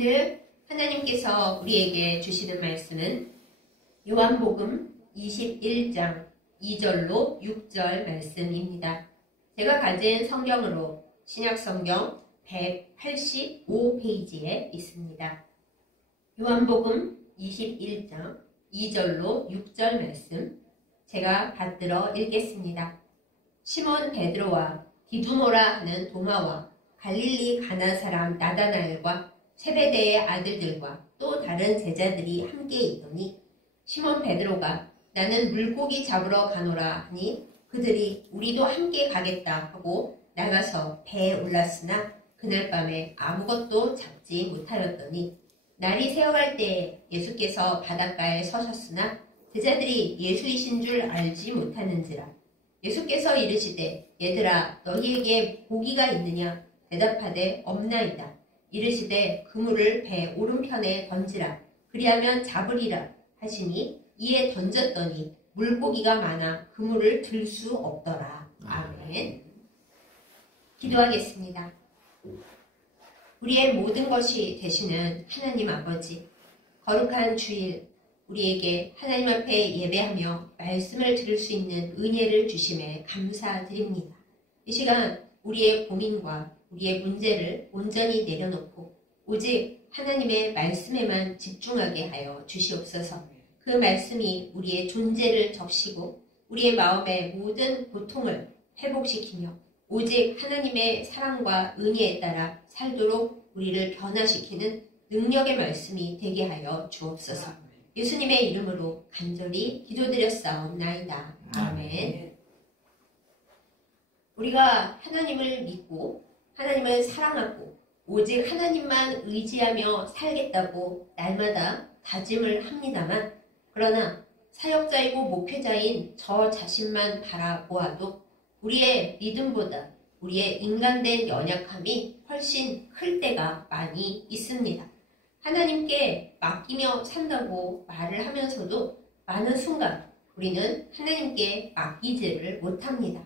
오늘 하나님께서 우리에게 주시는 말씀은 요한복음 21장 2절로 6절 말씀입니다. 제가 가진 성경으로 신약성경 185페이지에 있습니다. 요한복음 21장 2절로 6절 말씀 제가 받들어 읽겠습니다. 시몬 베드로와 디두모라 하는 도마와 갈릴리 가나 사람 나다나엘과 세베대의 아들들과 또 다른 제자들이 함께 있더니 시몬 베드로가 나는 물고기 잡으러 가노라 하니 그들이 우리도 함께 가겠다 하고 나가서 배에 올랐으나 그날 밤에 아무것도 잡지 못하였더니 날이 새어갈 때에 예수께서 바닷가에 서셨으나 제자들이 예수이신 줄 알지 못하는지라. 예수께서 이르시되 얘들아 너희에게 고기가 있느냐 대답하되 없나이다. 이르시되 그물을 배 오른편에 던지라. 그리하면 잡으리라 하시니 이에 던졌더니 물고기가 많아 그물을 들 수 없더라. 아멘. 기도하겠습니다. 우리의 모든 것이 되시는 하나님 아버지, 거룩한 주일 우리에게 하나님 앞에 예배하며 말씀을 들을 수 있는 은혜를 주심에 감사드립니다. 이 시간 우리의 고민과 우리의 문제를 온전히 내려놓고 오직 하나님의 말씀에만 집중하게 하여 주시옵소서. 그 말씀이 우리의 존재를 적시고 우리의 마음의 모든 고통을 회복시키며 오직 하나님의 사랑과 은혜에 따라 살도록 우리를 변화시키는 능력의 말씀이 되게 하여 주옵소서. 예수님의 이름으로 간절히 기도드렸사옵나이다. 아멘. 우리가 하나님을 믿고 하나님을 사랑하고 오직 하나님만 의지하며 살겠다고 날마다 다짐을 합니다만 그러나 사역자이고 목회자인 저 자신만 바라보아도 우리의 믿음보다 우리의 인간된 연약함이 훨씬 클 때가 많이 있습니다. 하나님께 맡기며 산다고 말을 하면서도 많은 순간 우리는 하나님께 맡기지를 못합니다.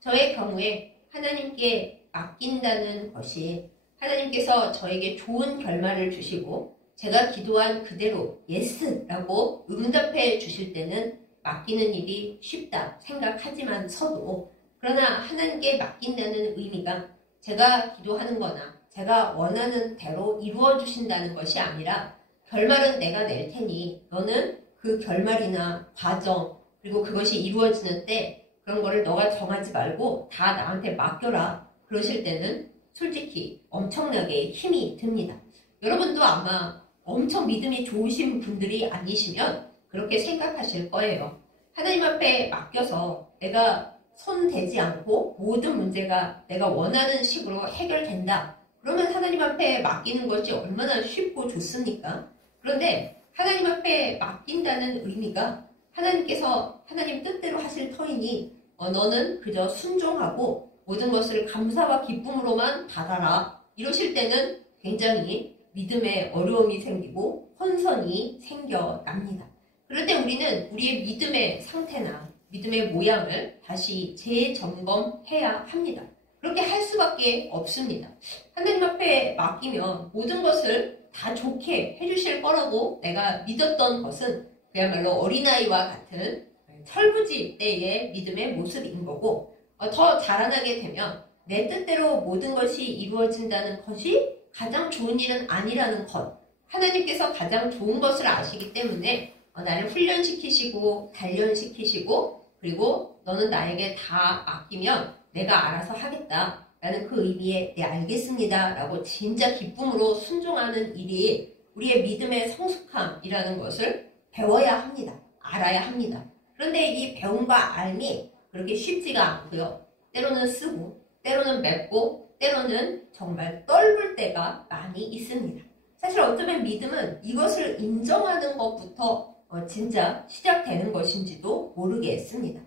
저의 경우에 하나님께 맡긴다는 것이 하나님께서 저에게 좋은 결말을 주시고 제가 기도한 그대로 예스라고 응답해 주실 때는 맡기는 일이 쉽다 생각하지만서도 그러나 하나님께 맡긴다는 의미가 제가 기도하는 거나 제가 원하는 대로 이루어 주신다는 것이 아니라 결말은 내가 낼 테니 너는 그 결말이나 과정 그리고 그것이 이루어지는 때 그런 거를 너가 정하지 말고 다 나한테 맡겨라 그러실 때는 솔직히 엄청나게 힘이 듭니다. 여러분도 아마 엄청 믿음이 좋으신 분들이 아니시면 그렇게 생각하실 거예요. 하나님 앞에 맡겨서 내가 손 대지 않고 모든 문제가 내가 원하는 식으로 해결된다. 그러면 하나님 앞에 맡기는 것이 얼마나 쉽고 좋습니까? 그런데 하나님 앞에 맡긴다는 의미가 하나님께서 하나님 뜻대로 하실 터이니 너는 그저 순종하고 모든 것을 감사와 기쁨으로만 받아라. 이러실 때는 굉장히 믿음에 어려움이 생기고 혼선이 생겨납니다. 그럴 때 우리는 우리의 믿음의 상태나 믿음의 모양을 다시 재점검해야 합니다. 그렇게 할 수밖에 없습니다. 하나님 앞에 맡기면 모든 것을 다 좋게 해주실 거라고 내가 믿었던 것은 그야말로 어린아이와 같은 철부지 때의 믿음의 모습인 거고 더 자라나게 되면 내 뜻대로 모든 것이 이루어진다는 것이 가장 좋은 일은 아니라는 것 하나님께서 가장 좋은 것을 아시기 때문에 나를 훈련시키시고 단련시키시고 그리고 너는 나에게 다 맡기면 내가 알아서 하겠다 라는 그 의미에 네 알겠습니다 라고 진짜 기쁨으로 순종하는 일이 우리의 믿음의 성숙함이라는 것을 배워야 합니다. 알아야 합니다. 그런데 이 배움과 알미 그렇게 쉽지가 않고요. 때로는 쓰고 때로는 맵고 때로는 정말 떫을 때가 많이 있습니다. 사실 어쩌면 믿음은 이것을 인정하는 것부터 진짜 시작되는 것인지도 모르겠습니다.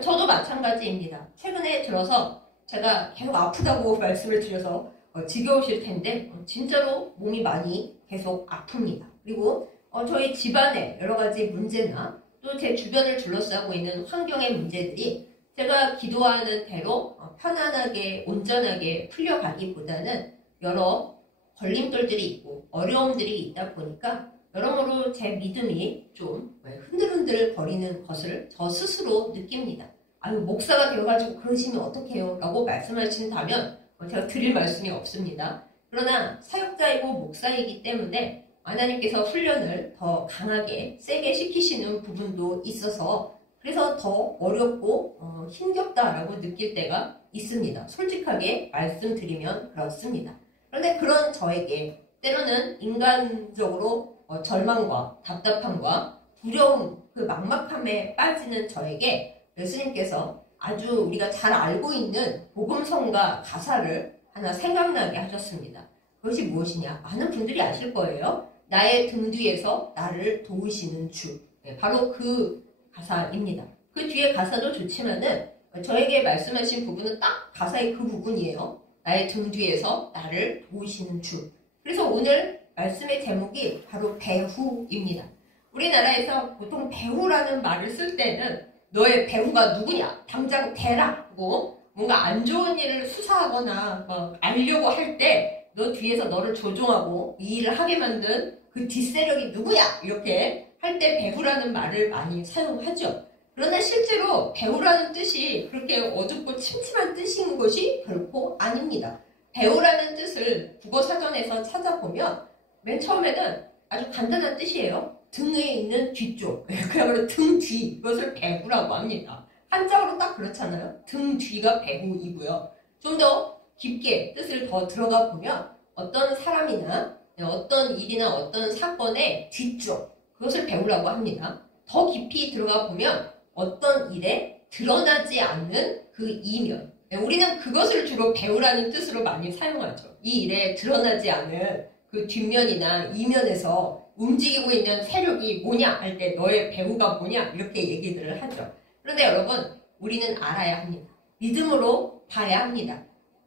저도 마찬가지입니다. 최근에 들어서 제가 계속 아프다고 말씀을 드려서 지겨우실 텐데 진짜로 몸이 많이 계속 아픕니다. 그리고 저희 집안의 여러 가지 문제나 또 제 주변을 둘러싸고 있는 환경의 문제들이 제가 기도하는 대로 편안하게 온전하게 풀려가기보다는 여러 걸림돌들이 있고 어려움들이 있다 보니까 여러모로 제 믿음이 좀 흔들흔들 거리는 것을 저 스스로 느낍니다. 아유, 목사가 되어가지고 그러시면 어떡해요? 라고 말씀하신다면 제가 드릴 말씀이 없습니다. 그러나 사역자이고 목사이기 때문에 하나님께서 훈련을 더 강하게 세게 시키시는 부분도 있어서 그래서 더 어렵고 힘겹다라고 느낄 때가 있습니다. 솔직하게 말씀드리면 그렇습니다. 그런데 그런 저에게 때로는 인간적으로 절망과 답답함과 두려움, 그 막막함에 빠지는 저에게 예수님께서 아주 우리가 잘 알고 있는 복음성가 가사를 하나 생각나게 하셨습니다. 그것이 무엇이냐? 많은 분들이 아실 거예요. 나의 등 뒤에서 나를 도우시는 주. 네, 바로 그 가사입니다. 그 뒤에 가사도 좋지만은 저에게 말씀하신 부분은 딱 가사의 그 부분이에요. 나의 등 뒤에서 나를 도우시는 주. 그래서 오늘 말씀의 제목이 바로 배후입니다. 우리나라에서 보통 배후라는 말을 쓸 때는 너의 배후가 누구냐? 당장 대라고 뭔가 안 좋은 일을 수사하거나 알려고 할 때 너 뒤에서 너를 조종하고 이 일을 하게 만든 그 뒷세력이 누구야? 이렇게 할 때 배후라는 말을 많이 사용하죠. 그러나 실제로 배후라는 뜻이 그렇게 어둡고 침침한 뜻인 것이 결코 아닙니다. 배후라는 뜻을 국어사전에서 찾아보면 맨 처음에는 아주 간단한 뜻이에요. 등 위에 있는 뒤쪽, 그야말로 등 뒤, 이것을 배후라고 합니다. 한자어로 딱 그렇잖아요. 등 뒤가 배후이고요. 좀 더 깊게 뜻을 더 들어가 보면 어떤 사람이나 어떤 일이나 어떤 사건의 뒤쪽, 그것을 배후라고 합니다. 더 깊이 들어가 보면 어떤 일에 드러나지 않는 그 이면, 우리는 그것을 주로 배후라는 뜻으로 많이 사용하죠. 이 일에 드러나지 않은 그 뒷면이나 이면에서 움직이고 있는 세력이 뭐냐 할 때 너의 배후가 뭐냐 이렇게 얘기들을 하죠. 그런데 여러분, 우리는 알아야 합니다. 믿음으로 봐야 합니다.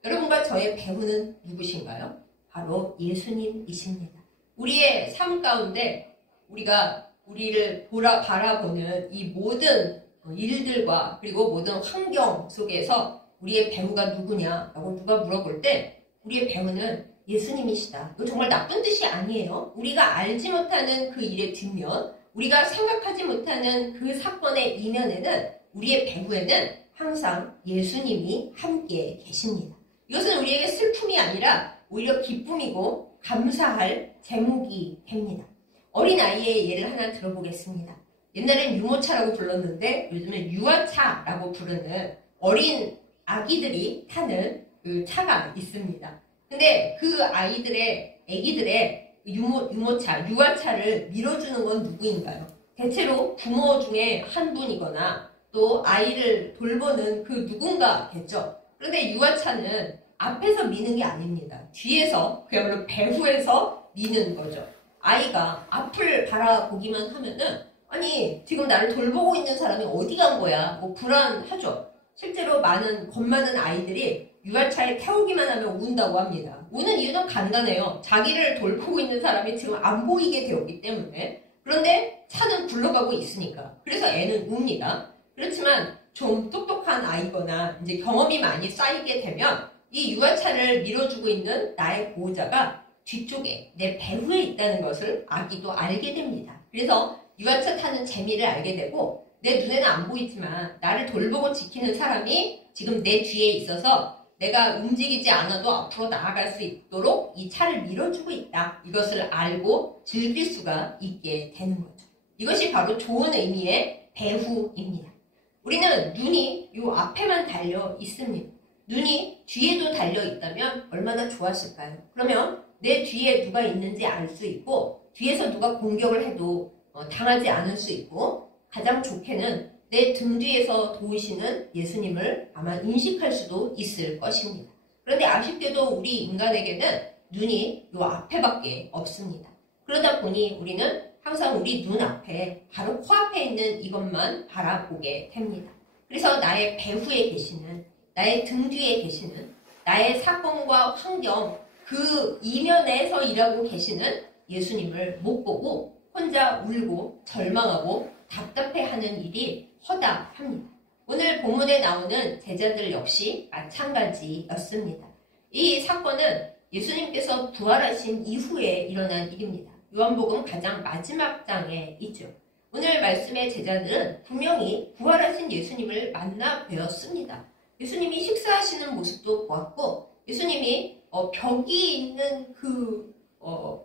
여러분과 저의 배후는 누구신가요? 바로 예수님이십니다. 우리의 삶 가운데 우리가 우리를 바라보는 이 모든 일들과 그리고 모든 환경 속에서 우리의 배후가 누구냐라고 누가 물어볼 때 우리의 배후는 예수님이시다. 이거 정말 나쁜 뜻이 아니에요. 우리가 알지 못하는 그 일의 뒷면, 우리가 생각하지 못하는 그 사건의 이면에는 우리의 배후에는 항상 예수님이 함께 계십니다. 이것은 우리에게 슬픔이 아니라 오히려 기쁨이고 감사할 제목이 됩니다. 어린아이의 예를 하나 들어보겠습니다. 옛날엔 유모차라고 불렀는데 요즘은 유아차라고 부르는 어린 아기들이 타는 그 차가 있습니다. 근데 그 애기들의 유모차, 유아차를 밀어주는 건 누구인가요? 대체로 부모 중에 한 분이거나 또 아이를 돌보는 그 누군가겠죠. 그런데 유아차는 앞에서 미는 게 아닙니다. 뒤에서, 그야말로 배후에서 미는 거죠. 아이가 앞을 바라보기만 하면은 아니 지금 나를 돌보고 있는 사람이 어디 간 거야? 불안하죠. 실제로 겁 많은 아이들이 유아차에 태우기만 하면 운다고 합니다. 우는 이유는 간단해요. 자기를 돌보고 있는 사람이 지금 안 보이게 되었기 때문에. 그런데 차는 굴러가고 있으니까. 그래서 애는 웁니다. 그렇지만 좀 똑똑한 아이거나 이제 경험이 많이 쌓이게 되면 이 유아차를 밀어주고 있는 나의 보호자가 뒤쪽에 내 배후에 있다는 것을 아기도 알게 됩니다. 그래서 유아차 타는 재미를 알게 되고 내 눈에는 안 보이지만 나를 돌보고 지키는 사람이 지금 내 뒤에 있어서 내가 움직이지 않아도 앞으로 나아갈 수 있도록 이 차를 밀어주고 있다. 이것을 알고 즐길 수가 있게 되는 거죠. 이것이 바로 좋은 의미의 배후입니다. 우리는 눈이 요 앞에만 달려 있습니다. 눈이 뒤에도 달려 있다면 얼마나 좋았을까요? 그러면 내 뒤에 누가 있는지 알 수 있고 뒤에서 누가 공격을 해도 당하지 않을 수 있고 가장 좋게는 내 등 뒤에서 도우시는 예수님을 아마 인식할 수도 있을 것입니다. 그런데 아쉽게도 우리 인간에게는 눈이 요 앞에밖에 없습니다. 그러다 보니 우리는 항상 우리 눈앞에 바로 코앞에 있는 이것만 바라보게 됩니다. 그래서 나의 배후에 계시는 나의 등 뒤에 계시는 나의 사건과 환경 그 이면에서 일하고 계시는 예수님을 못 보고 혼자 울고 절망하고 답답해하는 일이 허다합니다. 오늘 본문에 나오는 제자들 역시 마찬가지였습니다. 이 사건은 예수님께서 부활하신 이후에 일어난 일입니다. 요한복음 가장 마지막 장에 있죠. 오늘 말씀의 제자들은 분명히 부활하신 예수님을 만나 뵈었습니다. 예수님이 식사하시는 모습도 보았고 예수님이 벽이 있는 그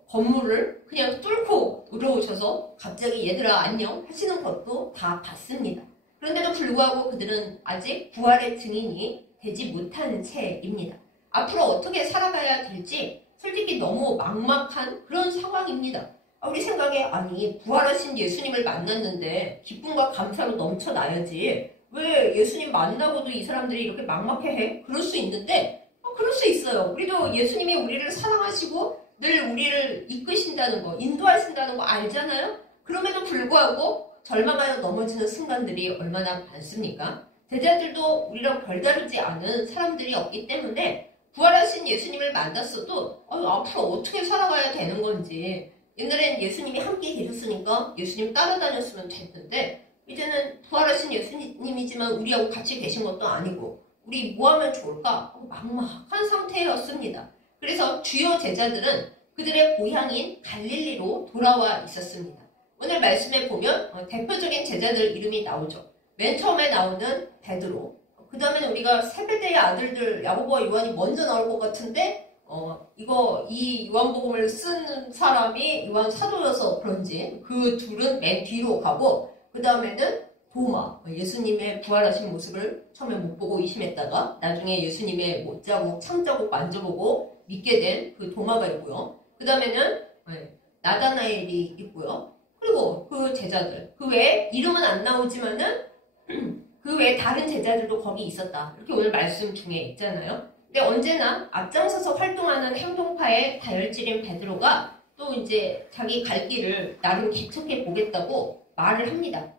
건물을 그냥 뚫고 들어오셔서 갑자기 얘들아 안녕 하시는 것도 다 봤습니다. 그런데도 불구하고 그들은 아직 부활의 증인이 되지 못한 채입니다. 앞으로 어떻게 살아가야 될지 솔직히 너무 막막한 그런 상황입니다. 우리 생각에 아니 부활하신 예수님을 만났는데 기쁨과 감사로 넘쳐나야지 왜 예수님 만나고도 이 사람들이 이렇게 막막해해? 그럴 수 있는데 그럴 수 있어요. 우리도 예수님이 우리를 사랑하시고 늘 우리를 이끄신다는 거, 인도하신다는 거 알잖아요? 그럼에도 불구하고 절망하여 넘어지는 순간들이 얼마나 많습니까? 제자들도 우리랑 별다르지 않은 사람들이 없기 때문에 부활하신 예수님을 만났어도 앞으로 어떻게 살아가야 되는 건지 옛날엔 예수님이 함께 계셨으니까 예수님 따라다녔으면 됐는데 이제는 부활하신 예수님이지만 우리하고 같이 계신 것도 아니고 우리 뭐 하면 좋을까? 막막한 상태였습니다. 그래서 주요 제자들은 그들의 고향인 갈릴리로 돌아와 있었습니다. 오늘 말씀에 보면 대표적인 제자들 이름이 나오죠. 맨 처음에 나오는 베드로, 그 다음에는 우리가 세베대의 아들들 야고보와 요한이 먼저 나올 것 같은데 이 요한복음을 쓴 사람이 요한 사도여서 그런지 그 둘은 맨 뒤로 가고 그 다음에는 도마, 예수님의 부활하신 모습을 처음에 못 보고 의심했다가 나중에 예수님의 못자국, 창자국 만져보고 믿게 된 그 도마가 있고요. 그 다음에는 나다나엘이 있고요. 그리고 그 제자들, 그 외에 이름은 안 나오지만은 그 외에 다른 제자들도 거기 있었다. 이렇게 오늘 말씀 중에 있잖아요. 근데 언제나 앞장서서 활동하는 행동파의 다혈질인 베드로가 또 이제 자기 갈 길을 나름 개척해 보겠다고 말을 합니다.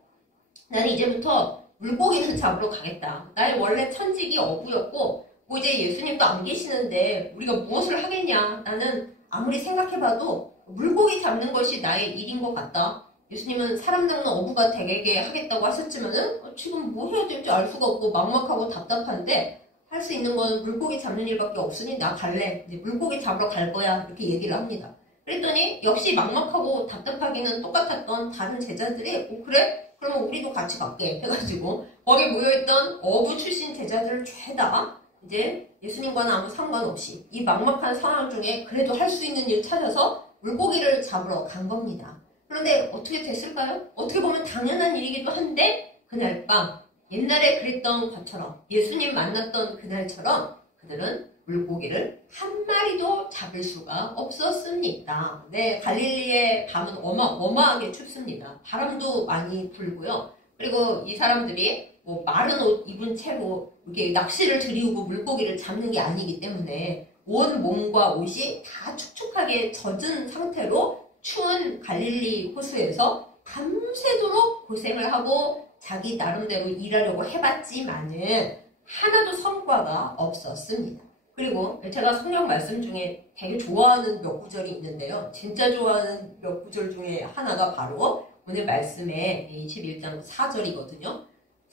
나는 이제부터 물고기를 잡으러 가겠다. 나의 원래 천직이 어부였고 뭐 이제 예수님도 안 계시는데 우리가 무엇을 하겠냐. 나는 아무리 생각해봐도 물고기 잡는 것이 나의 일인 것 같다. 예수님은 사람 낚는 어부가 되게 하겠다고 하셨지만은 지금 뭐 해야 될지 알 수가 없고 막막하고 답답한데 할 수 있는 건 물고기 잡는 일밖에 없으니 나 갈래. 이제 물고기 잡으러 갈 거야. 이렇게 얘기를 합니다. 그랬더니 역시 막막하고 답답하기는 똑같았던 다른 제자들이 그래? 그러면 우리도 같이 갈게 해가지고 거기 모여있던 어부 출신 제자들을 죄다 이제 예수님과는 아무 상관없이 이 막막한 상황 중에 그래도 할 수 있는 일 찾아서 물고기를 잡으러 간 겁니다. 그런데 어떻게 됐을까요? 어떻게 보면 당연한 일이기도 한데 그날 밤 옛날에 그랬던 것처럼 예수님 만났던 그날처럼 그들은 물고기를 한 마리도 잡을 수가 없었습니다. 네, 갈릴리의 밤은 어마어마하게 춥습니다. 바람도 많이 불고요. 그리고 이 사람들이 뭐 마른 옷 입은 채로 이렇게 낚시를 들이우고 물고기를 잡는 게 아니기 때문에 온 몸과 옷이 다 축축하게 젖은 상태로 추운 갈릴리 호수에서 밤새도록 고생을 하고 자기 나름대로 일하려고 해봤지만은 하나도 성과가 없었습니다. 그리고 제가 성경 말씀 중에 되게 좋아하는 몇 구절이 있는데요. 진짜 좋아하는 몇 구절 중에 하나가 바로 오늘 말씀의 21장 4절이거든요.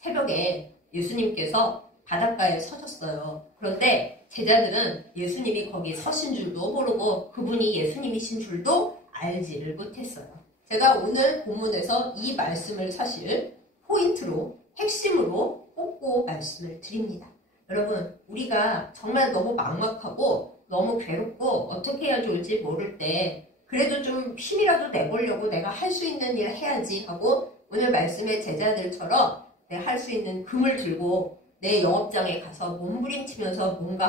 새벽에 예수님께서 바닷가에 서셨어요. 그런데 제자들은 예수님이 거기 서신 줄도 모르고 그분이 예수님이신 줄도 알지를 못했어요. 제가 오늘 본문에서 이 말씀을 사실 포인트로, 핵심으로 꼽고 말씀을 드립니다. 여러분, 우리가 정말 너무 막막하고 너무 괴롭고 어떻게 해야 좋을지 모를 때 그래도 좀 힘이라도 내보려고 내가 할 수 있는 일 해야지 하고 오늘 말씀의 제자들처럼 내가 할 수 있는 금을 들고 내 영업장에 가서 몸부림치면서 뭔가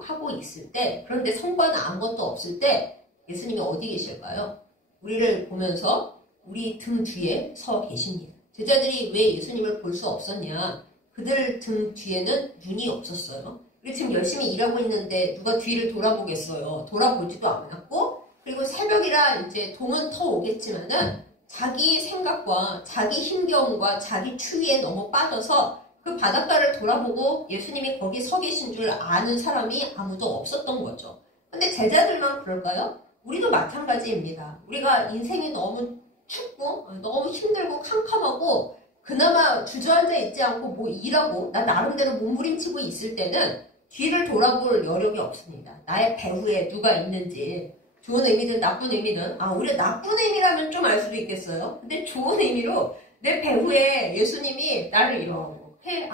하고 있을 때 그런데 성과는 아무것도 없을 때 예수님이 어디 계실까요? 우리를 보면서 우리 등 뒤에 서 계십니다. 제자들이 왜 예수님을 볼 수 없었냐? 그들 등 뒤에는 눈이 없었어요. 그리고 지금 열심히 일하고 있는데 누가 뒤를 돌아보겠어요. 돌아보지도 않았고 그리고 새벽이라 이제 동은 터 오겠지만은 자기 생각과 자기 힘겨움과 자기 추위에 너무 빠져서 그 바닷가를 돌아보고 예수님이 거기 서 계신 줄 아는 사람이 아무도 없었던 거죠. 근데 제자들만 그럴까요? 우리도 마찬가지입니다. 우리가 인생이 너무 춥고 너무 힘들고 캄캄하고 그나마 주저앉아 있지 않고 뭐 일하고 나 나름대로 몸부림치고 있을 때는 뒤를 돌아볼 여력이 없습니다. 나의 배후에 누가 있는지. 좋은 의미든 나쁜 의미든, 오히려 나쁜 의미라면 좀 알 수도 있겠어요. 근데 좋은 의미로 내 배후에 예수님이 나를 이렇게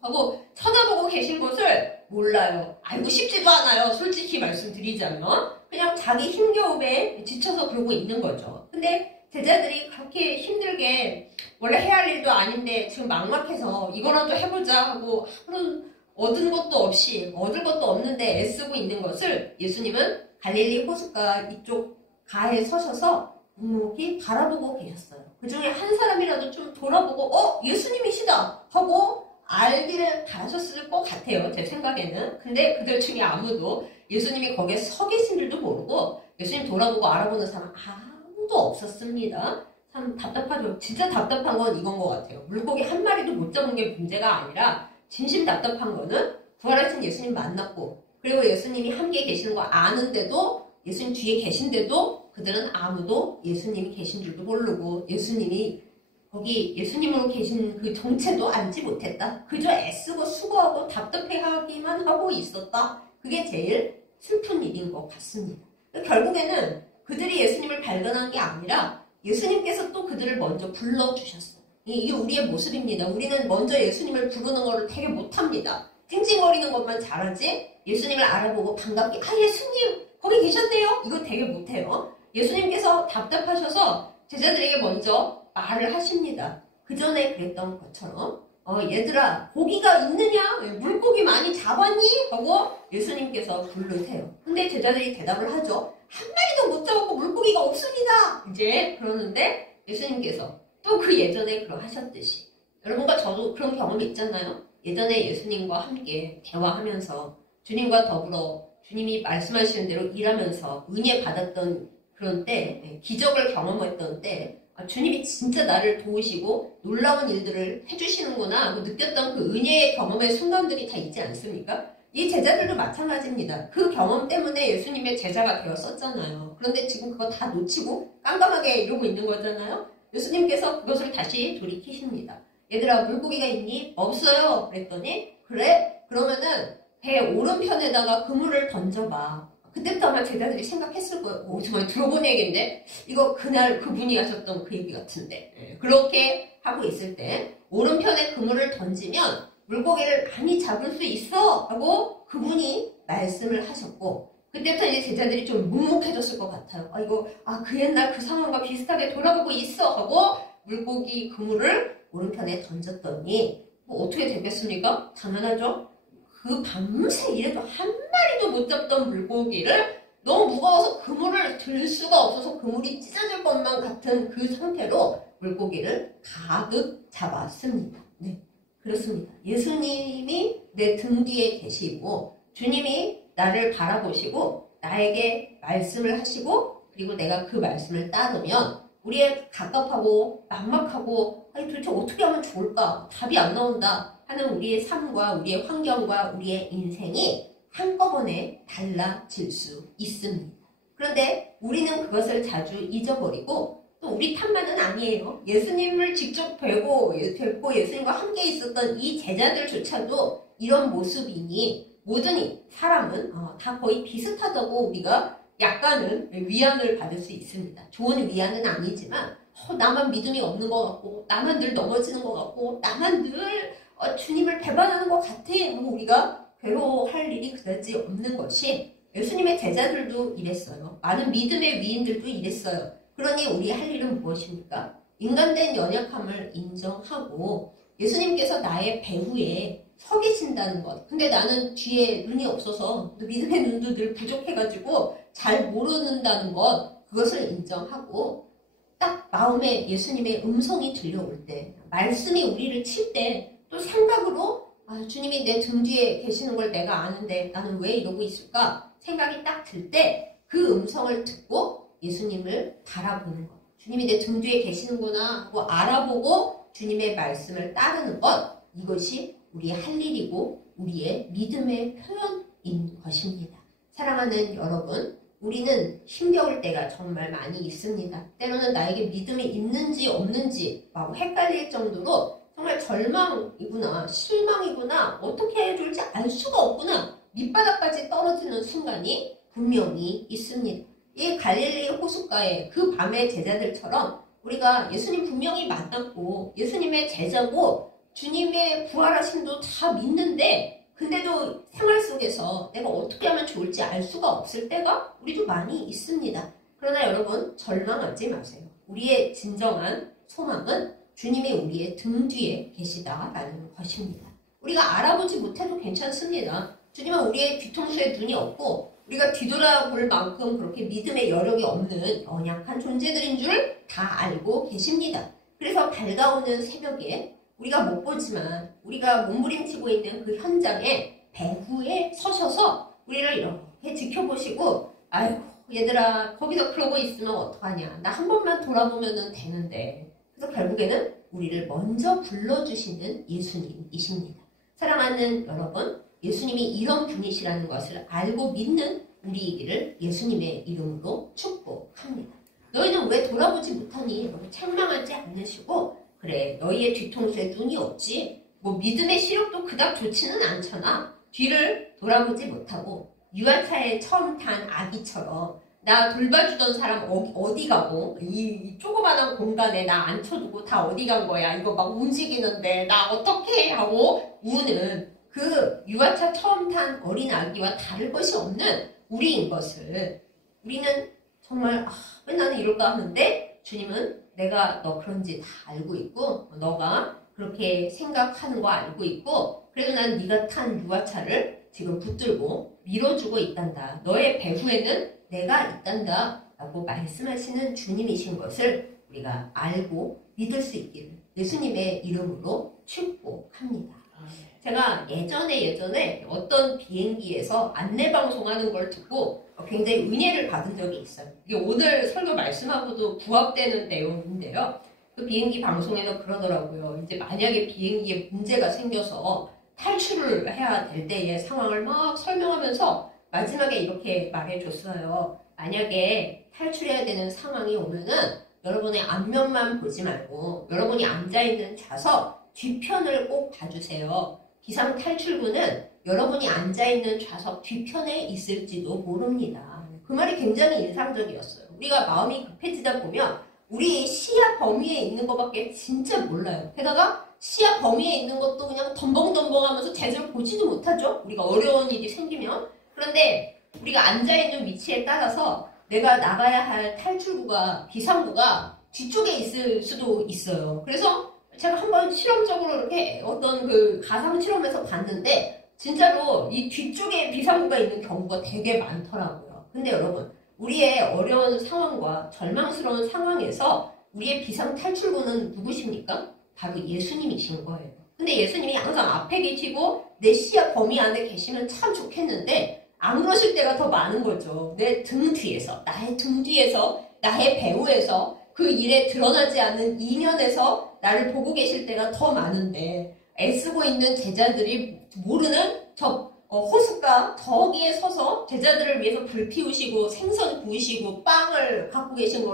하고 쳐다보고 계신 것을 몰라요. 알고 싶지도 않아요. 솔직히 말씀드리자면. 그냥 자기 힘겨움에 지쳐서 그러고 있는 거죠. 근데 제자들이 그렇게 힘들게 원래 해야 할 일도 아닌데 지금 막막해서 이거라도 해보자 하고 그런 얻은 것도 없이 얻을 것도 없는데 애쓰고 있는 것을 예수님은 갈릴리 호숫가 이쪽 가에 서셔서 묵묵히 바라보고 계셨어요. 그 중에 한 사람이라도 좀 돌아보고 예수님이시다 하고 알기를 바라셨을 것 같아요. 제 생각에는. 근데 그들 중에 아무도 예수님이 거기에 서 계신 줄도 모르고 예수님 돌아보고 알아보는 사람 아무도 없었습니다. 참 답답하죠. 진짜 답답한 건 이건 것 같아요. 물고기 한 마리도 못 잡은 게 문제가 아니라 진심 답답한 거는 부활하신 예수님 만났고 그리고 예수님이 함께 계시는 거 아는데도 예수님 뒤에 계신데도 그들은 아무도 예수님이 계신 줄도 모르고 예수님이 거기 예수님으로 계신 그 정체도 알지 못했다. 그저 애쓰고 수고하고 답답해하기만 하고 있었다. 그게 제일 슬픈 일인 것 같습니다. 결국에는 그들이 예수님을 발견한 게 아니라 예수님께서 또 그들을 먼저 불러주셨어요. 이게 우리의 모습입니다. 우리는 먼저 예수님을 부르는 거를 되게 못합니다. 찡찡거리는 것만 잘하지 예수님을 알아보고 반갑게 예수님 거기 계셨대요? 이거 되게 못해요. 예수님께서 답답하셔서 제자들에게 먼저 말을 하십니다. 그 전에 그랬던 것처럼 얘들아 고기가 있느냐? 물고기 많이 잡았니? 하고 예수님께서 부르세요. 근데 제자들이 대답을 하죠. 한 마리도 못 잡았고 물고기가 없습니다. 이제 그러는데 예수님께서 또 그 예전에 그러하셨듯이 여러분과 저도 그런 경험이 있잖아요. 예전에 예수님과 함께 대화하면서 주님과 더불어 주님이 말씀하시는 대로 일하면서 은혜 받았던 그런 때, 기적을 경험했던 때 주님이 진짜 나를 도우시고 놀라운 일들을 해주시는구나 하고 느꼈던 그 은혜의 경험의 순간들이 다 있지 않습니까? 이 제자들도 마찬가지입니다. 그 경험 때문에 예수님의 제자가 되었었잖아요. 그런데 지금 그거 다 놓치고 깜깜하게 이러고 있는 거잖아요. 예수님께서 그것을 다시 돌이키십니다. 얘들아 물고기가 있니? 없어요. 그랬더니 그래? 그러면은 배 오른편에다가 그물을 던져봐. 그때부터 아마 제자들이 생각했을 거예요. 정말 들어본 얘기인데 이거 그날 그분이 하셨던 그 얘기 같은데 그렇게 하고 있을 때 오른편에 그물을 던지면 물고기를 많이 잡을 수 있어 하고 그분이 말씀을 하셨고 그때부터 이제 제자들이 좀 묵묵해졌을 것 같아요. 그 옛날 그 상황과 비슷하게 돌아가고 있어 하고 물고기 그물을 오른편에 던졌더니 어떻게 됐겠습니까? 당연하죠. 그 밤새 일해도 한 마리도 못 잡던 물고기를 너무 무거워서 그물을 들 수가 없어서 그물이 찢어질 것만 같은 그 상태로 물고기를 가득 잡았습니다. 네, 그렇습니다. 예수님이 내 등 뒤에 계시고 주님이 나를 바라보시고 나에게 말씀을 하시고 그리고 내가 그 말씀을 따르면 우리의 갑갑하고 막막하고 도대체 어떻게 하면 좋을까? 답이 안 나온다 하는 우리의 삶과 우리의 환경과 우리의 인생이 한꺼번에 달라질 수 있습니다. 그런데 우리는 그것을 자주 잊어버리고 또 우리 탓만은 아니에요. 예수님을 직접 뵙고 예수님과 함께 있었던 이 제자들조차도 이런 모습이니 모든 사람은 다 거의 비슷하다고 우리가 약간은 위안을 받을 수 있습니다. 좋은 위안은 아니지만 나만 믿음이 없는 것 같고 나만 늘 넘어지는 것 같고 나만 늘 주님을 배반하는 것 같아 하고 우리가 괴로워할 일이 그다지 없는 것이 예수님의 제자들도 이랬어요. 많은 믿음의 위인들도 이랬어요. 그러니 우리 할 일은 무엇입니까? 인간된 연약함을 인정하고 예수님께서 나의 배후에 서 계신다는 것. 근데 나는 뒤에 눈이 없어서 믿음의 눈도 늘 부족해가지고 잘 모르는다는 것. 그것을 인정하고 딱 마음에 예수님의 음성이 들려올 때 말씀이 우리를 칠 때 또 생각으로 주님이 내 등 뒤에 계시는 걸 내가 아는데 나는 왜 이러고 있을까? 생각이 딱 들 때 그 음성을 듣고 예수님을 바라보는 것. 주님이 내 등 뒤에 계시는구나 하고 알아보고 주님의 말씀을 따르는 것. 이것이 우리의 할 일이고 우리의 믿음의 표현인 것입니다. 사랑하는 여러분, 우리는 힘겨울 때가 정말 많이 있습니다. 때로는 나에게 믿음이 있는지 없는지 막 헷갈릴 정도로 정말 절망이구나, 실망이구나, 어떻게 해줄지 알 수가 없구나 밑바닥까지 떨어지는 순간이 분명히 있습니다. 이 갈릴리 호숫가에 그 밤의 제자들처럼 우리가 예수님 분명히 만났고 예수님의 제자고 주님의 부활하심도 다 믿는데 근데도 생활 속에서 내가 어떻게 하면 좋을지 알 수가 없을 때가 우리도 많이 있습니다. 그러나 여러분 절망하지 마세요. 우리의 진정한 소망은 주님이 우리의 등 뒤에 계시다라는 것입니다. 우리가 알아보지 못해도 괜찮습니다. 주님은 우리의 뒤통수에 눈이 없고 우리가 뒤돌아볼 만큼 그렇게 믿음의 여력이 없는 연약한 존재들인 줄 다 알고 계십니다. 그래서 밝아오는 새벽에 우리가 못 보지만 우리가 몸부림치고 있는 그 현장에 배후에 서셔서 우리를 이렇게 지켜보시고 아이고 얘들아 거기서 그러고 있으면 어떡하냐 나 한 번만 돌아보면 되는데 그래서 결국에는 우리를 먼저 불러주시는 예수님이십니다. 사랑하는 여러분 예수님이 이런 분이시라는 것을 알고 믿는 우리이기를 예수님의 이름으로 축복합니다. 너희는 왜 돌아보지 못하니? 이렇게 책망하지 않으시고 그래 너희의 뒤통수에 눈이 없지 뭐 믿음의 시력도 그닥 좋지는 않잖아. 뒤를 돌아보지 못하고 유아차에 처음 탄 아기처럼 나 돌봐주던 사람 어디 가고 이 조그마한 공간에 나 앉혀두고 다 어디 간 거야 이거 막 움직이는데 나 어떻게 하고 우는 그 유아차 처음 탄 어린 아기와 다를 것이 없는 우리인 것을 우리는 정말 왜 나는 이럴까 하는데 주님은 내가 너 그런지 다 알고 있고 너가 그렇게 생각하는 거 알고 있고 그래도 난 네가 탄 유아차를 지금 붙들고 밀어주고 있단다. 너의 배후에는 내가 있단다 라고 말씀하시는 주님이신 것을 우리가 알고 믿을 수 있기를 예수님의 이름으로 축복합니다. 제가 예전에 어떤 비행기에서 안내방송하는 걸 듣고 굉장히 은혜를 받은 적이 있어요. 이게 오늘 설교 말씀하고도 부합되는 내용인데요. 그 비행기 방송에서 그러더라고요. 이제 만약에 비행기에 문제가 생겨서 탈출을 해야 될 때의 상황을 막 설명하면서 마지막에 이렇게 말해줬어요. 만약에 탈출해야 되는 상황이 오면은 여러분의 앞면만 보지 말고 여러분이 앉아있는 좌석 뒤편을 꼭 봐주세요. 비상탈출구는 여러분이 앉아있는 좌석 뒤편에 있을지도 모릅니다. 그 말이 굉장히 인상적이었어요. 우리가 마음이 급해지다 보면 우리 시야 범위에 있는 것밖에 진짜 몰라요. 게다가 시야 범위에 있는 것도 그냥 덤벙덤벙하면서 제대로 보지도 못하죠. 우리가 어려운 일이 생기면. 그런데 우리가 앉아있는 위치에 따라서 내가 나가야 할 탈출구가 비상구가 뒤쪽에 있을 수도 있어요. 그래서 제가 한번 실험적으로 이렇게 어떤 그 가상 실험에서 봤는데 진짜로 이 뒤쪽에 비상구가 있는 경우가 되게 많더라고요. 근데 여러분 우리의 어려운 상황과 절망스러운 상황에서 우리의 비상 탈출구는 누구십니까? 바로 예수님이신 거예요. 근데 예수님이 항상 앞에 계시고 내 시야 범위 안에 계시면 참 좋겠는데 안 그러실 때가 더 많은 거죠. 내 등 뒤에서, 나의 등 뒤에서, 나의 배후에서 그 일에 드러나지 않는 이면에서 나를 보고 계실 때가 더 많은데 애쓰고 있는 제자들이 모르는 저 호숫가 저기에 서서 제자들을 위해서 불 피우시고 생선 구우시고 빵을 갖고 계신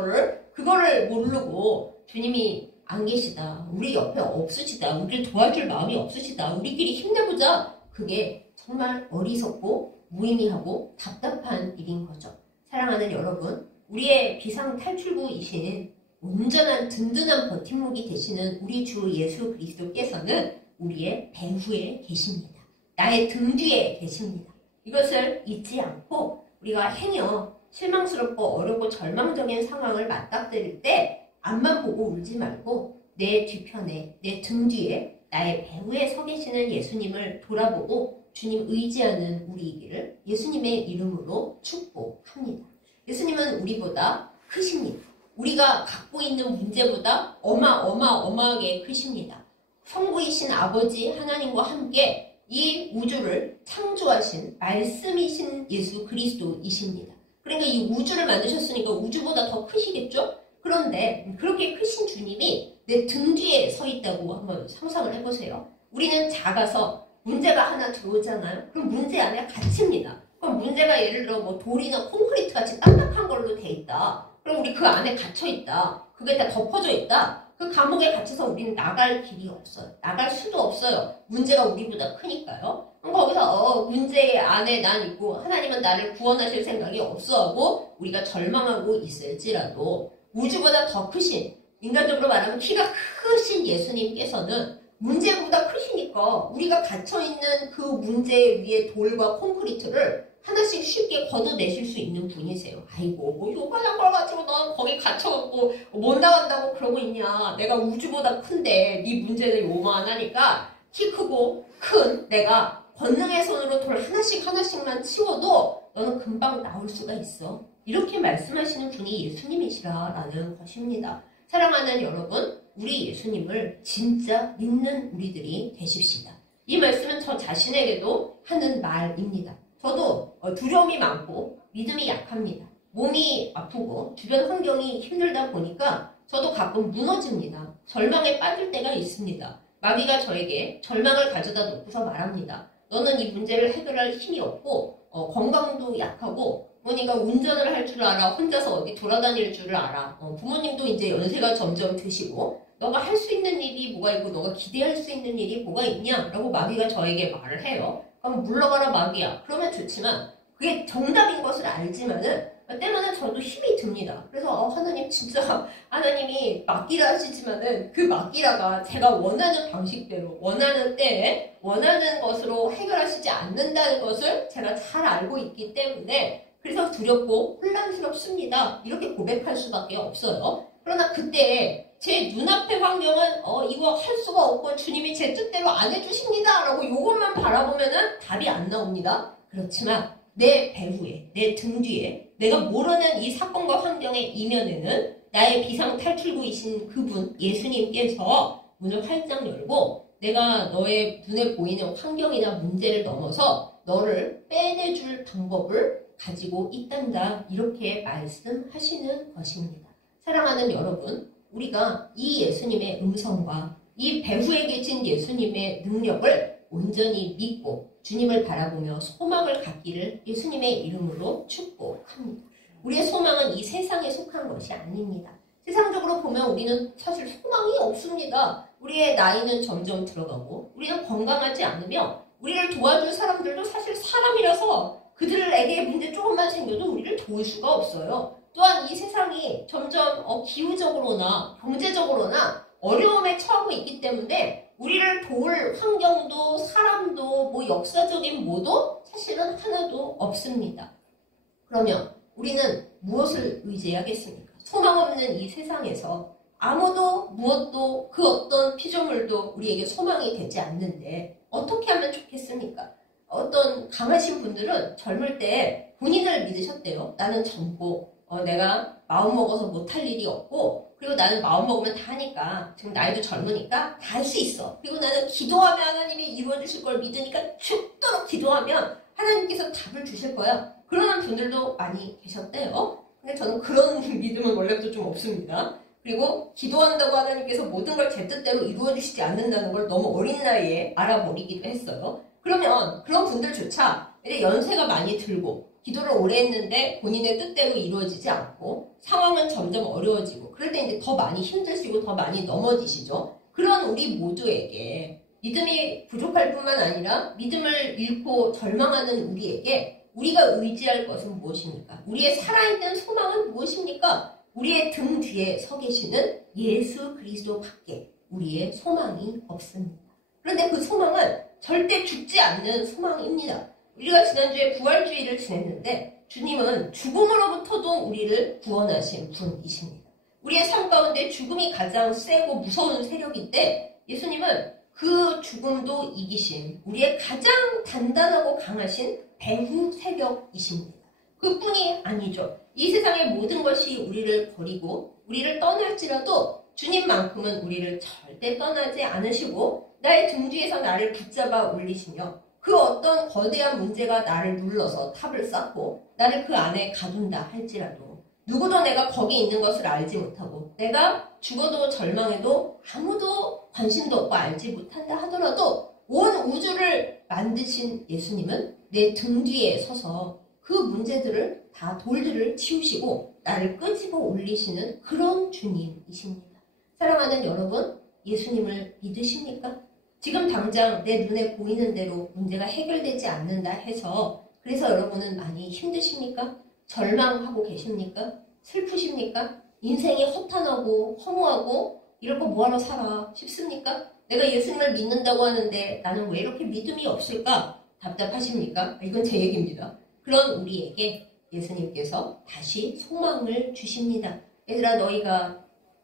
그거를 모르고 주님이 안 계시다. 우리 옆에 없으시다. 우리를 도와줄 마음이 없으시다. 우리끼리 힘내보자. 그게 정말 어리석고 무의미하고 답답한 일인 거죠. 사랑하는 여러분, 우리의 비상 탈출구이신 온전한 든든한 버팀목이 되시는 우리 주 예수 그리스도께서는 우리의 배후에 계십니다. 나의 등 뒤에 계십니다. 이것을 잊지 않고 우리가 행여 실망스럽고 어렵고 절망적인 상황을 맞닥뜨릴 때 앞만 보고 울지 말고 내 뒤편에 내 등 뒤에 나의 배후에 서 계시는 예수님을 돌아보고 주님 의지하는 우리이기를 예수님의 이름으로 축복합니다. 예수님은 우리보다 크십니다. 우리가 갖고 있는 문제보다 어마어마하게 크십니다. 성부이신 아버지 하나님과 함께 이 우주를 창조하신 말씀이신 예수 그리스도이십니다. 그러니까 이 우주를 만드셨으니까 우주보다 더 크시겠죠? 그런데 그렇게 크신 주님이 내 등 뒤에 서 있다고 한번 상상을 해보세요. 우리는 작아서 문제가 하나 들어오잖아요. 그럼 문제 안에 갇힙니다. 그럼 문제가 예를 들어 뭐 돌이나 콘크리트 같이 딱딱한 걸로 돼 있다. 그럼 우리 그 안에 갇혀 있다. 그게 다 덮어져 있다. 그 감옥에 갇혀서 우리는 나갈 길이 없어요. 나갈 수도 없어요. 문제가 우리보다 크니까요. 그럼 거기서 문제 안에 난 있고 하나님은 나를 구원하실 생각이 없어하고 우리가 절망하고 있을지라도 우주보다 더 크신, 인간적으로 말하면 키가 크신 예수님께서는 문제보다 크시니까 우리가 gat혀있는 그 문제 위에 돌과 콘크리트를 하나씩 쉽게 걷어내실 수 있는 분이세요. 아이고, 뭐 요만한 걸 가지고 넌 거기 갇혀갖고 못 나간다고 그러고 있냐. 내가 우주보다 큰데 네 문제는 요만하니까 키 크고 큰 내가 권능의 손으로 돌 하나씩만 치워도 너는 금방 나올 수가 있어. 이렇게 말씀하시는 분이 예수님이시라라는 것입니다. 사랑하는 여러분, 우리 예수님을 진짜 믿는 우리들이 되십시다. 이 말씀은 저 자신에게도 하는 말입니다. 저도 두려움이 많고 믿음이 약합니다. 몸이 아프고 주변 환경이 힘들다 보니까 저도 가끔 무너집니다. 절망에 빠질 때가 있습니다. 마귀가 저에게 절망을 가져다 놓고서 말합니다. 너는 이 문제를 해결할 힘이 없고 건강도 약하고 부모님과 운전을 할 줄 알아. 혼자서 어디 돌아다닐 줄을 알아. 부모님도 이제 연세가 점점 드시고 너가 할 수 있는 일이 뭐가 있고 너가 기대할 수 있는 일이 뭐가 있냐? 라고 마귀가 저에게 말을 해요. 그럼 물러가라 마귀야. 그러면 좋지만 그게 정답인 것을 알지만은 때마다 저도 힘이 듭니다. 그래서 하나님 진짜 하나님이 맡기라 하시지만은 그 맡기라가 제가 원하는 방식대로 원하는 때에 원하는 것으로 해결하시지 않는다는 것을 제가 잘 알고 있기 때문에 그래서 두렵고 혼란스럽습니다. 이렇게 고백할 수밖에 없어요. 그러나 그때 제 눈앞의 환경은 이거 할 수가 없고 주님이 제 뜻대로 안 해주십니다 라고 이것만 바라보면은 답이 안 나옵니다. 그렇지만 내 배후에, 내 등 뒤에 내가 모르는 이 사건과 환경의 이면에는 나의 비상탈출구이신 그분 예수님께서 문을 활짝 열고 내가 너의 눈에 보이는 환경이나 문제를 넘어서 너를 빼내줄 방법을 가지고 있단다. 이렇게 말씀하시는 것입니다. 사랑하는 여러분, 우리가 이 예수님의 음성과 이 배후에 계신 예수님의 능력을 온전히 믿고 주님을 바라보며 소망을 갖기를 예수님의 이름으로 축복합니다. 우리의 소망은 이 세상에 속한 것이 아닙니다. 세상적으로 보면 우리는 사실 소망이 없습니다. 우리의 나이는 점점 들어가고 우리는 건강하지 않으며 우리를 도와줄 사람들도 사실 사람이라서 그들에게 문제 조금만 생겨도 우리를 도울 수가 없어요. 또한 이 세상이 점점 기후적으로나 경제적으로나 어려움에 처하고 있기 때문에 우리를 도울 환경도 사람도 뭐 역사적인 뭐도 사실은 하나도 없습니다. 그러면 우리는 무엇을 의지하겠습니까? 소망 없는 이 세상에서 아무도 무엇도 그 어떤 피조물도 우리에게 소망이 되지 않는데 어떻게 하면 좋겠습니까? 어떤 강하신 분들은 젊을 때 본인을 믿으셨대요. 나는 젊고 내가 마음먹어서 못할 일이 없고 그리고 나는 마음먹으면 다 하니까 지금 나이도 젊으니까 다 할 수 있어. 그리고 나는 기도하면 하나님이 이루어주실 걸 믿으니까 죽도록 기도하면 하나님께서 답을 주실 거야. 그러는 분들도 많이 계셨대요. 근데 저는 그런 믿음은 원래부터 좀 없습니다. 그리고 기도한다고 하나님께서 모든 걸 제 뜻대로 이루어주시지 않는다는 걸 너무 어린 나이에 알아버리기도 했어요. 그러면 그런 분들조차 이제 연세가 많이 들고 기도를 오래 했는데 본인의 뜻대로 이루어지지 않고 상황은 점점 어려워지고 그럴 때 이제 더 많이 힘드시고 더 많이 넘어지시죠. 그런 우리 모두에게 믿음이 부족할 뿐만 아니라 믿음을 잃고 절망하는 우리에게 우리가 의지할 것은 무엇입니까? 우리의 살아있는 소망은 무엇입니까? 우리의 등 뒤에 서 계시는 예수 그리스도밖에 우리의 소망이 없습니다. 그런데 그 소망은 절대 죽지 않는 소망입니다. 우리가 지난주에 부활주의를 지냈는데 주님은 죽음으로부터도 우리를 구원하신 분이십니다. 우리의 삶 가운데 죽음이 가장 세고 무서운 세력인데 예수님은 그 죽음도 이기신 우리의 가장 단단하고 강하신 배후 세력이십니다. 그뿐이 아니죠. 이 세상의 모든 것이 우리를 버리고 우리를 떠날지라도 주님만큼은 우리를 절대 떠나지 않으시고 나의 등 뒤에서 나를 붙잡아 올리시며 그 어떤 거대한 문제가 나를 눌러서 탑을 쌓고 나를 그 안에 가둔다 할지라도 누구도 내가 거기 있는 것을 알지 못하고 내가 죽어도 절망해도 아무도 관심도 없고 알지 못한다 하더라도 온 우주를 만드신 예수님은 내 등 뒤에 서서 그 문제들을 다 돌들을 치우시고 나를 끄집어 올리시는 그런 주님이십니다. 사랑하는 여러분, 예수님을 믿으십니까? 지금 당장 내 눈에 보이는 대로 문제가 해결되지 않는다 해서 그래서 여러분은 많이 힘드십니까? 절망하고 계십니까? 슬프십니까? 인생이 허탄하고 허무하고 이럴 거 뭐하러 살아 싶습니까? 내가 예수님을 믿는다고 하는데 나는 왜 이렇게 믿음이 없을까? 답답하십니까? 이건 제 얘기입니다. 그런 우리에게 예수님께서 다시 소망을 주십니다. 얘들아, 너희가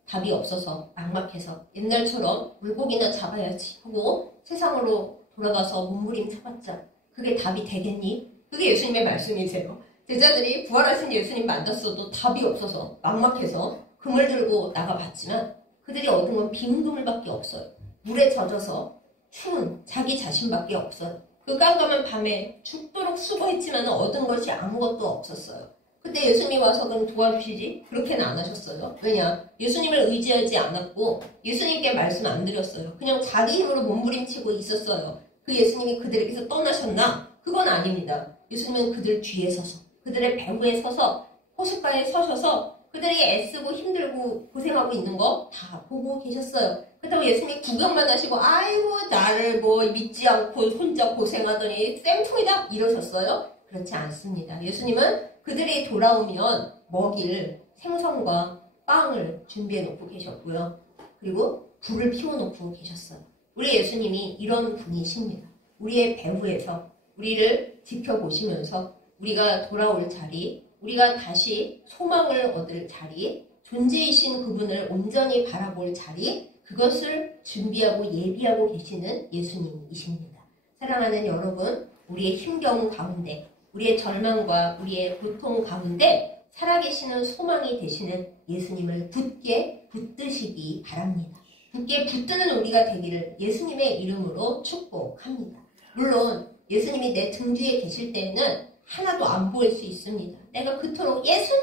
답이 없어서 막막해서 옛날처럼 물고기나 잡아야지 하고 세상으로 돌아가서 몸부림쳐봤자 그게 답이 되겠니? 그게 예수님의 말씀이세요. 제자들이 부활하신 예수님 만났어도 답이 없어서 막막해서 그물 들고 나가봤지만 그들이 얻은 건 빈 그물밖에 없어요. 물에 젖어서 추운 자기 자신밖에 없어요. 그 깜깜한 밤에 죽도록 수고했지만 얻은 것이 아무것도 없었어요. 그때 예수님이 와서 그럼 도와주시지? 그렇게는 안 하셨어요. 왜냐? 예수님을 의지하지 않았고 예수님께 말씀 안 드렸어요. 그냥 자기 힘으로 몸부림치고 있었어요. 그 예수님이 그들에게서 떠나셨나? 그건 아닙니다. 예수님은 그들 뒤에 서서 그들의 배후에 서서 호숫가에 서셔서 그들이 애쓰고 힘들고 고생하고 있는 거 다 보고 계셨어요. 그렇다고 예수님이 구경만 하시고 아이고 나를 뭐 믿지 않고 혼자 고생하더니 쌤통이다 이러셨어요? 그렇지 않습니다. 예수님은 그들이 돌아오면 먹일 생선과 빵을 준비해 놓고 계셨고요. 그리고 불을 피워놓고 계셨어요. 우리 예수님이 이런 분이십니다. 우리의 배후에서 우리를 지켜보시면서 우리가 돌아올 자리, 우리가 다시 소망을 얻을 자리, 존재이신 그분을 온전히 바라볼 자리, 그것을 준비하고 예비하고 계시는 예수님이십니다. 사랑하는 여러분, 우리의 힘겨운 가운데, 우리의 절망과 우리의 고통 가운데 살아계시는 소망이 되시는 예수님을 굳게 붙드시기 바랍니다. 굳게 붙드는 우리가 되기를 예수님의 이름으로 축복합니다. 물론 예수님이 내 등 뒤에 계실 때에는 하나도 안 보일 수 있습니다. 내가 그토록 예수님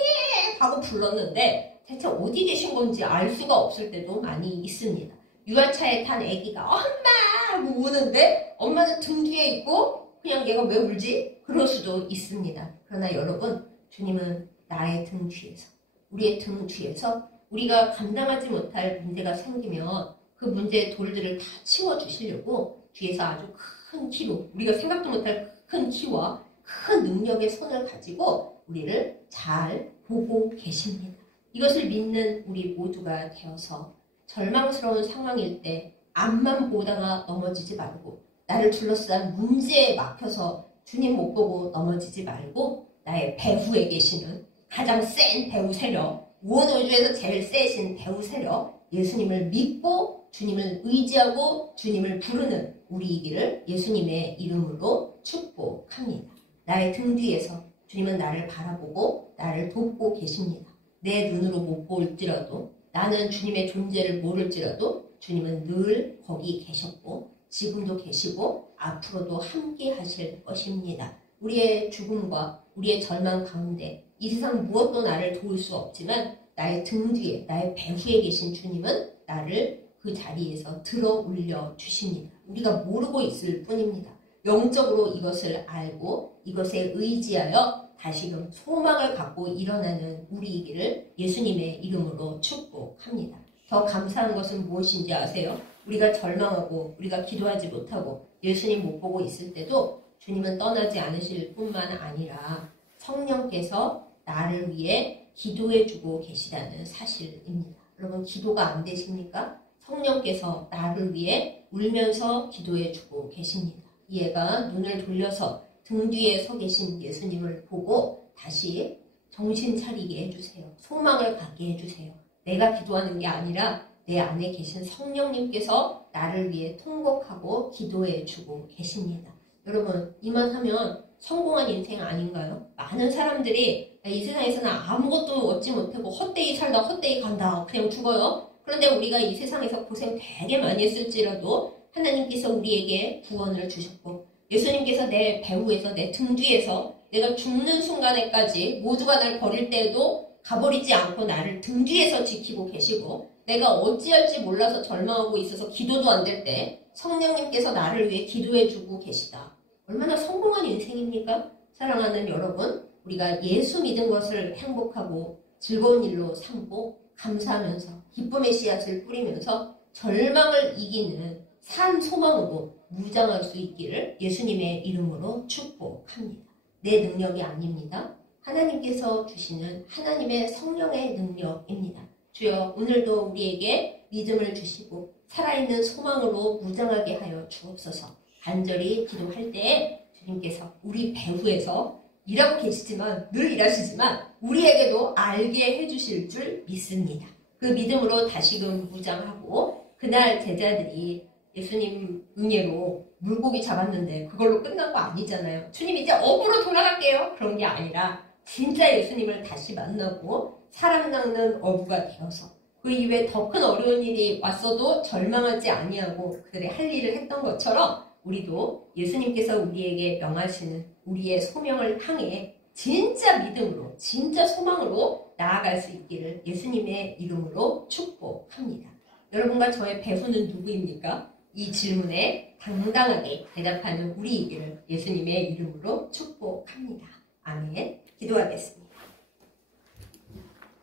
하고 불렀는데 대체 어디 계신 건지 알 수가 없을 때도 많이 있습니다. 유아차에 탄 아기가 엄마 하고 우는데 엄마는 등 뒤에 있고 그냥 얘가 왜 울지? 그럴 수도 있습니다. 그러나 여러분, 주님은 나의 등 뒤에서, 우리의 등 뒤에서 우리가 감당하지 못할 문제가 생기면 그 문제의 돌들을 다 치워주시려고 뒤에서 아주 큰 키로, 우리가 생각도 못할 큰 키와 큰 능력의 손을 가지고 우리를 잘 보고 계십니다. 이것을 믿는 우리 모두가 되어서 절망스러운 상황일 때 앞만 보다가 넘어지지 말고 나를 둘러싼 문제에 막혀서 주님 못 보고 넘어지지 말고 나의 배후에 계시는 가장 센 배후 세력, 온 우주에서 제일 세신 배후 세력 예수님을 믿고 주님을 의지하고 주님을 부르는 우리이기를 예수님의 이름으로 축복합니다. 나의 등 뒤에서 주님은 나를 바라보고 나를 돕고 계십니다. 내 눈으로 못 볼지라도 나는 주님의 존재를 모를지라도 주님은 늘 거기 계셨고 지금도 계시고 앞으로도 함께 하실 것입니다. 우리의 죽음과 우리의 절망 가운데 이 세상 무엇도 나를 도울 수 없지만 나의 등 뒤에 나의 배후에 계신 주님은 나를 그 자리에서 들어 올려 주십니다. 우리가 모르고 있을 뿐입니다. 영적으로 이것을 알고 이것에 의지하여 다시금 소망을 갖고 일어나는 우리이기를 예수님의 이름으로 축복합니다. 더 감사한 것은 무엇인지 아세요? 우리가 절망하고 우리가 기도하지 못하고 예수님 못 보고 있을 때도 주님은 떠나지 않으실 뿐만 아니라 성령께서 나를 위해 기도해주고 계시다는 사실입니다. 여러분 기도가 안 되십니까? 성령께서 나를 위해 울면서 기도해주고 계십니다. 이 애가 눈을 돌려서 등 뒤에 서 계신 예수님을 보고 다시 정신 차리게 해주세요. 소망을 갖게 해주세요. 내가 기도하는 게 아니라 내 안에 계신 성령님께서 나를 위해 통곡하고 기도해주고 계십니다. 여러분 이만하면 성공한 인생 아닌가요? 많은 사람들이 이 세상에서는 아무것도 얻지 못하고 헛되이 살다 헛되이 간다 그냥 죽어요. 그런데 우리가 이 세상에서 고생 되게 많이 했을지라도 하나님께서 우리에게 구원을 주셨고 예수님께서 내 배후에서 내 등 뒤에서 내가 죽는 순간에까지 모두가 날 버릴 때에도 가버리지 않고 나를 등 뒤에서 지키고 계시고 내가 어찌할지 몰라서 절망하고 있어서 기도도 안 될 때 성령님께서 나를 위해 기도해주고 계시다. 얼마나 성공한 인생입니까? 사랑하는 여러분, 우리가 예수 믿은 것을 행복하고 즐거운 일로 삼고 감사하면서 기쁨의 씨앗을 뿌리면서 절망을 이기는 산 소망으로 무장할 수 있기를 예수님의 이름으로 축복합니다. 내 능력이 아닙니다. 하나님께서 주시는 하나님의 성령의 능력입니다. 주여, 오늘도 우리에게 믿음을 주시고 살아있는 소망으로 무장하게 하여 주옵소서. 간절히 기도할 때에 주님께서 우리 배후에서 일하고 계시지만, 늘 일하시지만 우리에게도 알게 해주실 줄 믿습니다. 그 믿음으로 다시금 무장하고, 그날 제자들이 예수님 은혜로 물고기 잡았는데 그걸로 끝난 거 아니잖아요. 주님 이제 업으로 돌아갈게요. 그런 게 아니라 진짜 예수님을 다시 만나고 사람 낚는 어부가 되어서 그 이후에 더 큰 어려운 일이 왔어도 절망하지 아니하고 그들의 할 일을 했던 것처럼 우리도 예수님께서 우리에게 명하시는 우리의 소명을 향해 진짜 믿음으로, 진짜 소망으로 나아갈 수 있기를 예수님의 이름으로 축복합니다. 여러분과 저의 배후는 누구입니까? 이 질문에 당당하게 대답하는 우리이기를 예수님의 이름으로 축복합니다. 아멘. 기도하겠습니다.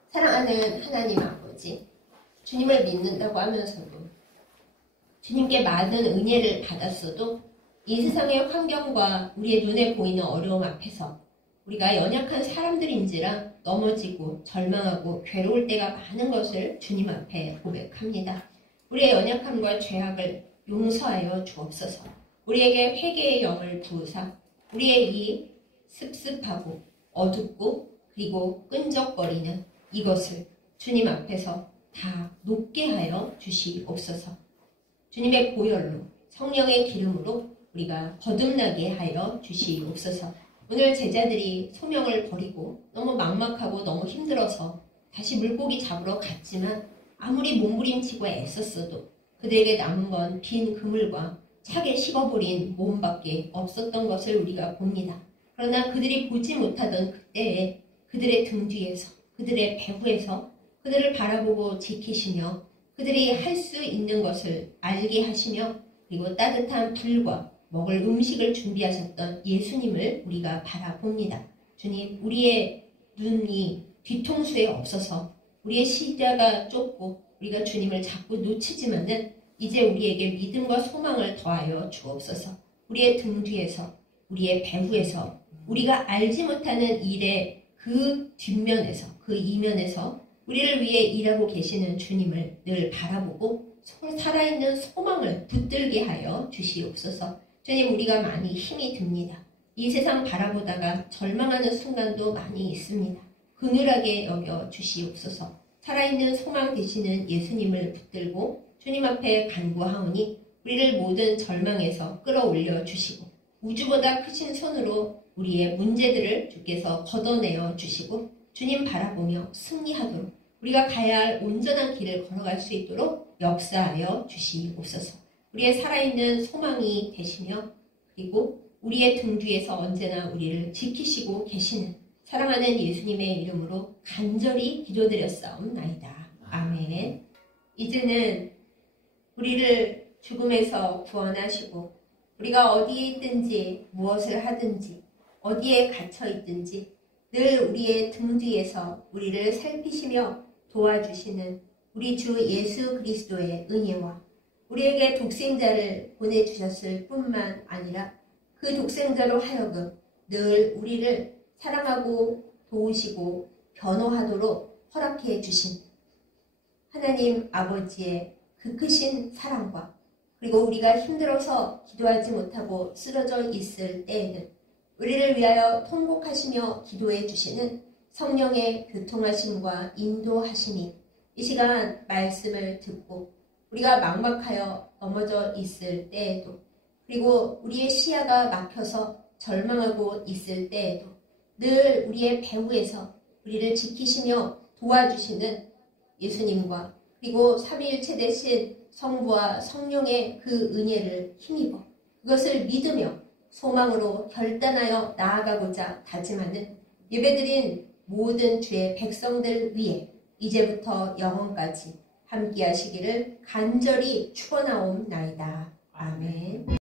사랑하는 하나님 아버지, 주님을 믿는다고 하면서도 주님께 많은 은혜를 받았어도 이 세상의 환경과 우리의 눈에 보이는 어려움 앞에서 우리가 연약한 사람들인지라 넘어지고 절망하고 괴로울 때가 많은 것을 주님 앞에 고백합니다. 우리의 연약함과 죄악을 용서하여 주옵소서. 우리에게 회개의 영을 부으사 우리의 이 습습하고 어둡고 그리고 끈적거리는 이것을 주님 앞에서 다 녹게 하여 주시옵소서. 주님의 보혈로, 성령의 기름으로 우리가 거듭나게 하여 주시옵소서. 오늘 제자들이 소명을 버리고 너무 막막하고 너무 힘들어서 다시 물고기 잡으러 갔지만 아무리 몸부림치고 애썼어도 그들에게 남은 건 빈 그물과 차게 식어버린 몸밖에 없었던 것을 우리가 봅니다. 그러나 그들이 보지 못하던 그때에 그들의 등 뒤에서, 그들의 배후에서 그들을 바라보고 지키시며 그들이 할 수 있는 것을 알게 하시며 그리고 따뜻한 불과 먹을 음식을 준비하셨던 예수님을 우리가 바라봅니다. 주님, 우리의 눈이 뒤통수에 없어서 우리의 시야가 좁고 우리가 주님을 자꾸 놓치지만은 이제 우리에게 믿음과 소망을 더하여 주옵소서. 우리의 등 뒤에서, 우리의 배후에서 우리가 알지 못하는 일의 그 뒷면에서, 그 이면에서 우리를 위해 일하고 계시는 주님을 늘 바라보고 살아있는 소망을 붙들게 하여 주시옵소서. 주님, 우리가 많이 힘이 듭니다. 이 세상 바라보다가 절망하는 순간도 많이 있습니다. 그늘하게 여겨 주시옵소서. 살아있는 소망 되시는 예수님을 붙들고 주님 앞에 간구하오니 우리를 모든 절망에서 끌어올려 주시고 우주보다 크신 손으로 우리의 문제들을 주께서 걷어내어 주시고 주님 바라보며 승리하도록 우리가 가야 할 온전한 길을 걸어갈 수 있도록 역사하여 주시옵소서. 우리의 살아있는 소망이 되시며 그리고 우리의 등 뒤에서 언제나 우리를 지키시고 계시는 사랑하는 예수님의 이름으로 간절히 기도드렸사옵나이다. 아멘. 이제는 우리를 죽음에서 구원하시고 우리가 어디에 있든지 무엇을 하든지 어디에 갇혀 있든지 늘 우리의 등 뒤에서 우리를 살피시며 도와주시는 우리 주 예수 그리스도의 은혜와 우리에게 독생자를 보내주셨을 뿐만 아니라 그 독생자로 하여금 늘 우리를 사랑하고 도우시고 변호하도록 허락해 주신 하나님 아버지의 그 크신 사랑과 그리고 우리가 힘들어서 기도하지 못하고 쓰러져 있을 때에는 우리를 위하여 통곡하시며 기도해 주시는 성령의 교통하심과 인도하심이 이 시간 말씀을 듣고 우리가 막막하여 넘어져 있을 때에도 그리고 우리의 시야가 막혀서 절망하고 있을 때에도 늘 우리의 배후에서 우리를 지키시며 도와주시는 예수님과 그리고 삼위일체 되신 성부와 성령의 그 은혜를 힘입어 그것을 믿으며 소망으로 결단하여 나아가고자 다짐하는 예배드린 모든 주의 백성들 위해 이제부터 영원까지 함께 하시기를 간절히 축원하옵나이다. 아멘.